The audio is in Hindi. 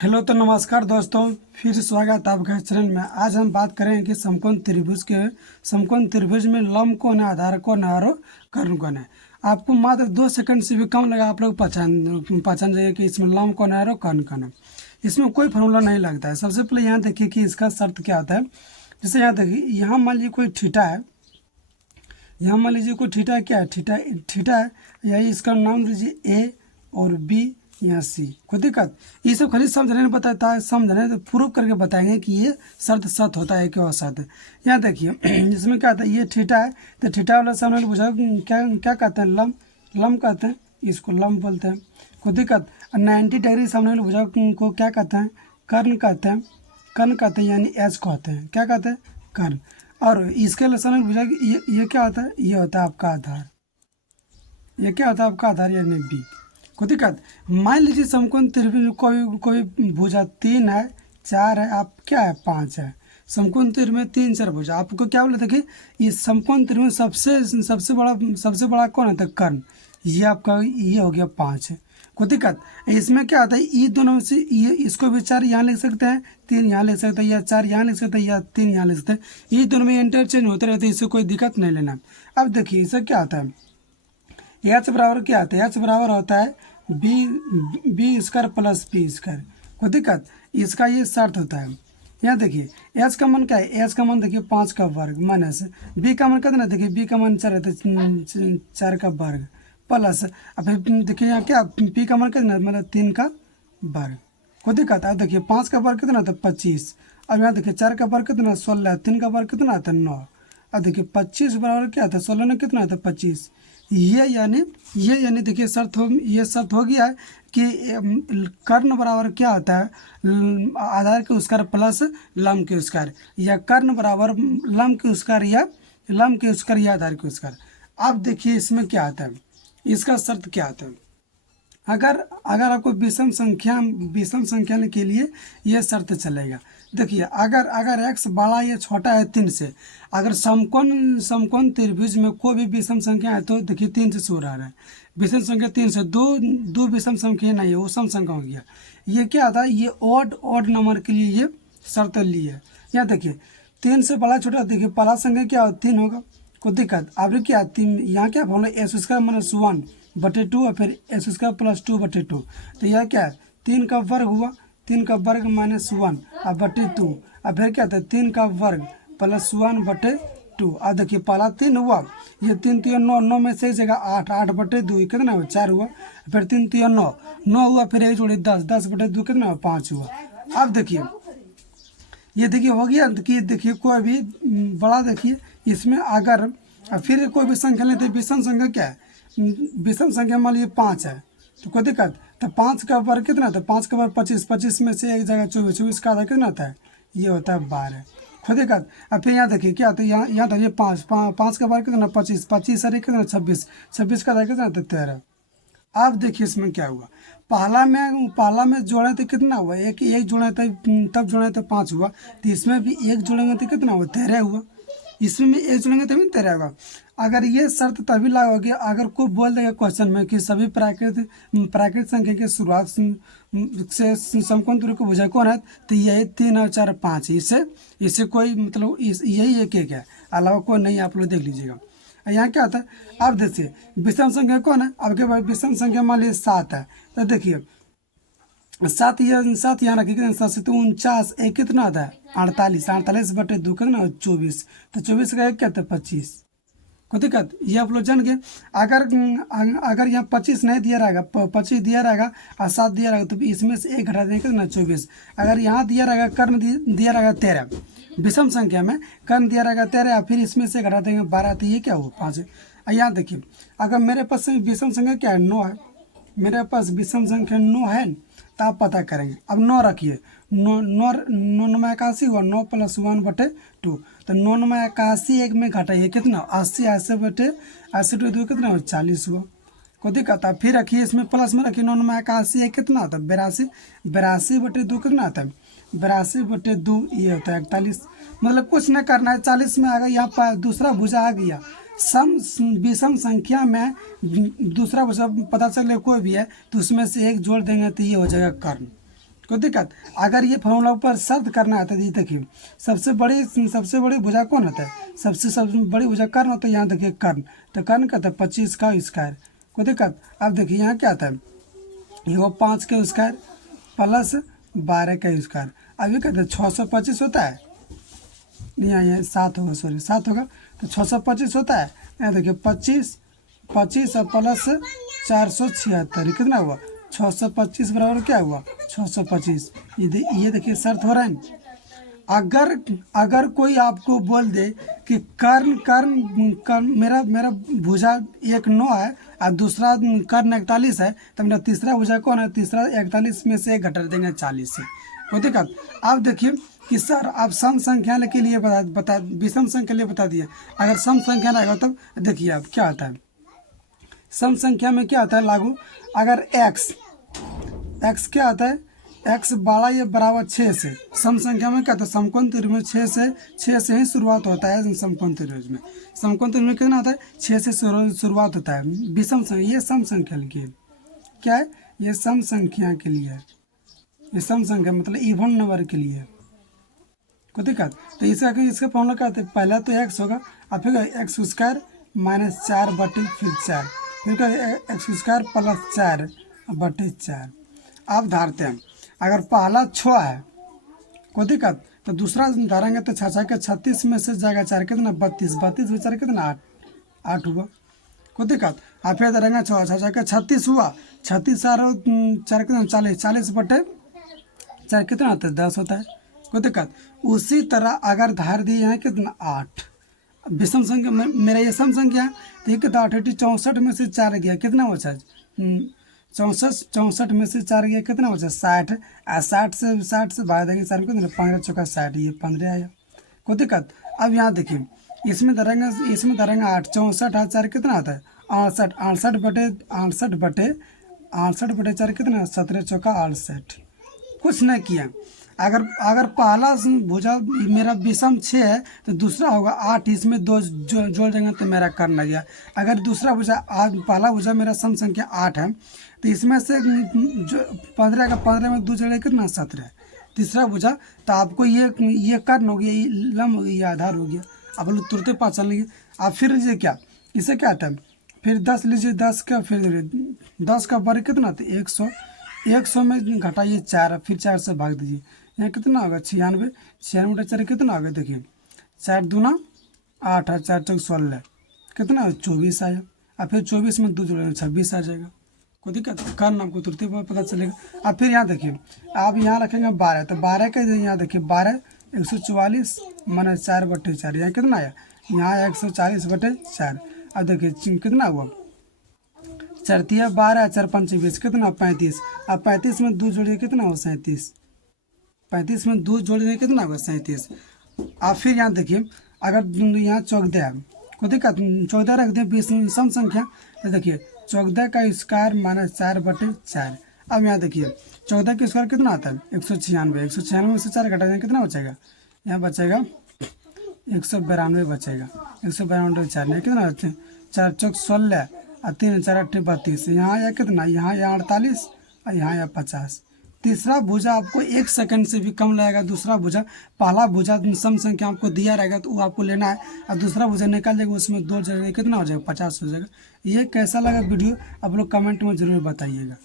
हेलो तो नमस्कार दोस्तों, फिर स्वागत है आपका चैनल में। आज हम बात करेंगे कि समकोण त्रिभुज में लंब कौन है, आधार कौन है और कर्ण कौन है। आपको मात्र 2 सेकंड से भी कम लगा, आप लोग पहचान जाइए कि इसमें लंब कौन है और कर्ण कौन है। इसमें कोई फॉर्मूला नहीं लगता है। सबसे पहले यहाँ देखिए कि इसका शर्त क्या होता है। जैसे यहाँ देखिए, यहाँ मान लीजिए कोई थीटा है, यहाँ मान लीजिए कोई थीटा क्या है, थीटा है, यही इसका नाम लीजिए ए और बी या सी। कोई दिक्कत, ये सब खाली समझने में बताता है, समझने तो प्रूव करके बताएंगे कि ये शर्त सत्य होता है कि असत्य है। यहाँ देखिए इसमें क्या होता है, ये थीटा है तो थीटा वाला सामने पूछा क्या क्या कहते हैं, लंब कहते हैं, इसको लंब बोलते हैं। कोई दिक्कत, 90 डिग्री सामने वाले भुजा को क्या कहते हैं, कर्ण कहते हैं। कर्ण कहते हैं यानी एच कहते हैं, क्या कहते हैं, कर्ण। और इसके सामने भुजा ये क्या होता है, ये होता है आपका आधार। ये क्या होता है आपका आधार यानी बी। कोई दिक्कत, मान लीजिए समकोण त्रिभुज में कोई भुजा 3 है, 4 है, आप क्या है 5 है। समकोण त्रिभुज में 3 4 भुजा, आपको क्या बोला, देखिए ये समकोण त्रिभुज में सबसे बड़ा कौन है, कर्ण। ये आपका ये हो गया 5 है। कोई दिक्कत, इसमें क्या होता है, ये दोनों में से ये इसको भी 4 यहाँ लिख सकते हैं, 3 यहाँ लिख सकते हैं, या 4 यहाँ लिख सकते हैं, या 3 यहाँ लिख सकते हैं। ये दोनों में इंटरचेंज होते रहते हैं, इससे कोई दिक्कत नहीं लेना। अब देखिए इससे क्या होता है, एच बराबर क्या होता है, एच बराबर होता है B square plus P square. कोई दिक्कत, इसका ये शर्त होता है। यहाँ देखिए एच का मन क्या है, एच का मन देखिए 5 का वर्ग माइनस बी का मन कितना, देखिए बी का मन 4 है तो 4 का वर्ग प्लस, अब फिर देखिए यहाँ क्या पी का मन कितना, मतलब 3 का वर्ग। कोई दिक्कत, अब देखिए 5 का वर्ग कितना था 25। अब यहाँ देखिए 4 का वर्ग कितना 16, 3 का वर्ग कितना आता है 9। अब देखिए 25 बराबर क्या था 16 में कितना आता है 25। ये यानी देखिए ये शर्त हो गया है कि कर्ण बराबर क्या होता है, आधार के स्क्वायर प्लस लंब के स्क्वायर, या कर्ण बराबर लंब के स्क्वायर या लंब के स्क्वायर या आधार के स्क्वायर। अब देखिए इसमें क्या आता है, इसका शर्त क्या आता है। अगर आपको विषम संख्या के लिए यह शर्त चलेगा। देखिए अगर x बड़ा या छोटा है 3 से, अगर समकोण त्रिभुज में कोई भी विषम संख्या है तो देखिए 3 से शुरू आ रहा है। विषम संख्या 3 से, दो विषम संख्या नहीं है, वो सम संख्या हो गया। ये क्या था, ये ऑड नंबर के लिए ये शर्त ली है। यहाँ देखिए 3 से बड़ा छोटा, देखिए पहला संख्या क्या 3 होगा। कोई दिक्कत, अब क्या 3 यहाँ क्या बोला, एस स्क्वायर माइनस 1/2 और फिर एस स्क्वायर प्लस 2/2। तो यह क्या है 3 का वर्ग हुआ, 3 का वर्ग माइनस 1 और बटे 2। अब फिर क्या था 3 का वर्ग प्लस 1/2। अब देखिए पहला 3 हुआ, ये 3 3 9, 9 में से एक जगह 8, 8/2 कितना हुआ 4 हुआ। फिर 3 3 9, 9 हुआ, फिर एक जोड़े 10, 10/2 कितना हुआ 5 हुआ। अब देखिए ये देखिए हो गया कि देखिए कोई भी बड़ा, देखिए इसमें अगर फिर कोई भी संख्या लेते, विषम संख्या क्या है, विषम संख्या मान लीजिए 5 है तो कोई दिक्कत, तो 5 का वर्ग कितना था, 5 का वर्ग 25, 25 में से एक जगह 24, 24 का आधा कितना होता है, ये होता है 12। कोई दिक्कत, अब फिर यहाँ देखिए क्या होता है, यहाँ देखिए 5 का वर्ग कितना 25, 25 अरे कितना 26, 26 का आधा कितना होता है 13। अब देखिए इसमें क्या हुआ, पहला में जोड़े तो कितना हुआ, एक जोड़े थे तब जोड़े तो 5 हुआ, तो इसमें भी एक जोड़ेंगे तो कितना हुआ 13 हुआ। इसमें भी एक जोड़ेंगे तभी 13 होगा। अगर ये शर्त तभी लागू होगी अगर कोई बोल देगा क्वेश्चन में कि सभी प्राकृत संख्या की शुरुआत से समकोण त्रिभुज को भुजा कौन है, तो यही 3 और 4 5 है। इससे कोई मतलब यही एक है, अलावा कोई नहीं, आप लोग देख लीजिएगा। यहाँ क्या होता है, अब देखिए विषम संख्या कौन है, आपके पास विषम संख्या मान लीजिए 7 है, तो देखिए 7 यहाँ रखिए कितना, 7 से तो 49, एक कितना आता है 48, 48/2 कितना 24, तो 24 का एक क्या था 25। कोई दिक्कत, ये आप लोग जान गए। अगर यहाँ 25 नहीं दिया रहेगा, 25 दिया रहेगा और 7 दिया रहेगा, तो इसमें से एक घटा देंगे कितना 24। अगर यहाँ दिया रहेगा कर्ण दिया रहेगा 13, विषम संख्या में कर्ण दिया रहेगा 13, फिर इसमें से घटा देंगे 12, तो ये क्या हुआ 5। यहाँ देखिए अगर मेरे पास विषम संख्या क्या है 9 है, मेरे पास विषम संख्या 9 है, तो आप पता करेंगे। अब 9 रखिए, 9 में 81 हुआ, 9 + 1/2, तो 9 में 81 एक में घटाइए कितना 80, 80/2 कितना हुआ 40 हुआ। को दिक्कत है, फिर रखिए इसमें प्लस में रखिए, 9 में 81 एक कितना आता है 82, 82/2 कितना आता है 82/2, ये होता है 41। मतलब कुछ नहीं करना है, 40 में आ गया, यहाँ पर दूसरा भुजा आ गया। विषम संख्या में दूसरा भुजा पता चले कोई भी है तो उसमें से एक जोड़ देंगे तो ये हो जाएगा कर्ण। कोई दिक्कत। अगर ये फॉर्मूला ऊपर शर्त करना है तो ये देखिए सबसे बड़ी भुजा कौन होता है, सबसे बड़ी भुजा कर्ण होता है। यहाँ देखिए कर्ण, तो कर्ण कहता है 25 का स्क्वायर। कोई दिक्कत। अब देखिए यहाँ क्या आता है, ये 5 का स्क्वायर प्लस 12 का स्क्वायर। अब ये कहते हैं 625 होता है, यहाँ 7 होगा, सॉरी 7 होगा, तो 625 होता है। यहाँ देखिए 25 और प्लस 476, कितना हुआ 625 बराबर क्या हुआ 625। ये देखिए शर्त हो रहा है। अगर कोई आपको बोल दे कि कर्ण मेरा भुजा 1 9 है और दूसरा कर्ण 41 है, तो मेरा तीसरा भुजा कौन है, तीसरा 41 में से 1 घटा देंगे 40 से। कोई दिक्कत। आप देखिए कि सर आप सम संख्या के लिए बता विषम संख्या के लिए बता दिया। अगर सम संख्या रहेगा तब देखिए आप क्या आता है, सम संख्या में क्या आता है लागू। अगर x क्या आता है, x बड़ा या बराबर 6 से, सम संख्या में क्या आता है, समकोण त्रिभुज 6 से ही शुरुआत होता है। समकोण त्रिभुज में कितना आता है, 6 से शुरुआत होता है। विषम संख्या, ये सम संख्या के लिए क्या है, ये सम संख्या के लिए है। ये सम संख्या मतलब इवन नंबर के लिए। कोई दिक्कत। तो इसका फॉर्मूला क्या आता है, पहला तो x होगा और फिर एक्स स्क्वायर माइनस 4 बटे फिर 4, फिर एक्स स्क्वायर प्लस 4 बटे 4। आप धारते हैं अगर पहला 6 है, कोई दिक्कत, तो दूसरा धारेंगे तो 6 के 36 में से जाएगा 4 कितना 32 में 4 कितना 8 हुआ। कोई दिक्कत। आप फिर धरेंगे 6 के 36 हुआ, 36 और 4 कितना 40 बटे 4 कितना होता है 10 होता है। कोई दिक्कत। उसी तरह अगर धार दिए हैं कितना 8, विषम संख्या मेरा ये सम संख्या है, तो ये कितना 8 64 में से 4 गया कितना बचा 64 में से 4 गया कितना बचा 60, और 60 से भाग देंगे 4 कितना 15 चौका 60, ये 15 आया। कोई दिक्कत। अब यहाँ देखिए इसमें धरेंगे 8 64 और 4 कितना आता है 68 बटे 4 कितना 17 चौका 68। कुछ नहीं किया। अगर पहला भुजा मेरा विषम 6 है तो दूसरा होगा 8, इसमें 2 जोड़ देंगे तो मेरा कर्ण आ गया। अगर दूसरा भुजा पहला भुजा मेरा सम संख्या 8 है, तो इसमें से 15 में 2 जोड़े कितना 17। तीसरा भुजा तो आपको ये कर्ण हो गया, ये लंब हो गया, ये आधार हो गया। आप लोग तुरंत पहचान लेंगे। आप फिर लीजिए क्या, इसे क्या आता है, फिर 10 लीजिए, 10 का फिर 10 का वर्ग कितना था 100 में घटाइए 4, फिर 4 से भाग दीजिए, यहाँ कितना होगा 96। 96 बटा 4 कितना होगा, देखिए 4 दूना 8 और 4 चौक 16 कितना 24 आया। और फिर 24 में 2 जोड़ेंगे 26 आ जाएगा। कोई दिक्कत। कर्ण आपको तुरंत पता चलेगा। अब फिर यहाँ देखिए आप यहाँ रखेंगे 12, तो 12 का यहाँ देखिए 12 144 माइनस 4 बटे 4, यहाँ कितना आया, यहाँ 140 बटे 4। अब देखिए कितना हुआ 4 तिया 12 4 5 20 कितना 35। अब 35 में 2 जोड़िए कितना हो 37, 35 में 2 जोड़िए कितना होगा 37। आप फिर यहाँ देखिए अगर यहाँ 14 है, कोई दिक्कत 14 रख दें सम संख्या, तो देखिए 14 का स्क्वायर माइनस 4 बटे 4। अब यहाँ देखिए 14 का स्क्वायर कितना आता है 196 में से 4 घटा दें कितना बचेगा, यहाँ बचेगा 192 बचेगा। 192 4 यहाँ कितना होते हैं 4 चौक 16 और 3 4 8 32, यहाँ या कितना, यहाँ 48 और यहाँ 50। तीसरा भुजा आपको 1 सेकंड से भी कम लगेगा। दूसरा भुजा पहला भुजा सम संख्या आपको दिया रहेगा तो वो आपको लेना है, और दूसरा भुजा निकाल जाएगा, उसमें 2 जगह कितना हो जाएगा 50 हो जाएगा। ये कैसा लगा वीडियो आप लोग कमेंट में ज़रूर बताइएगा।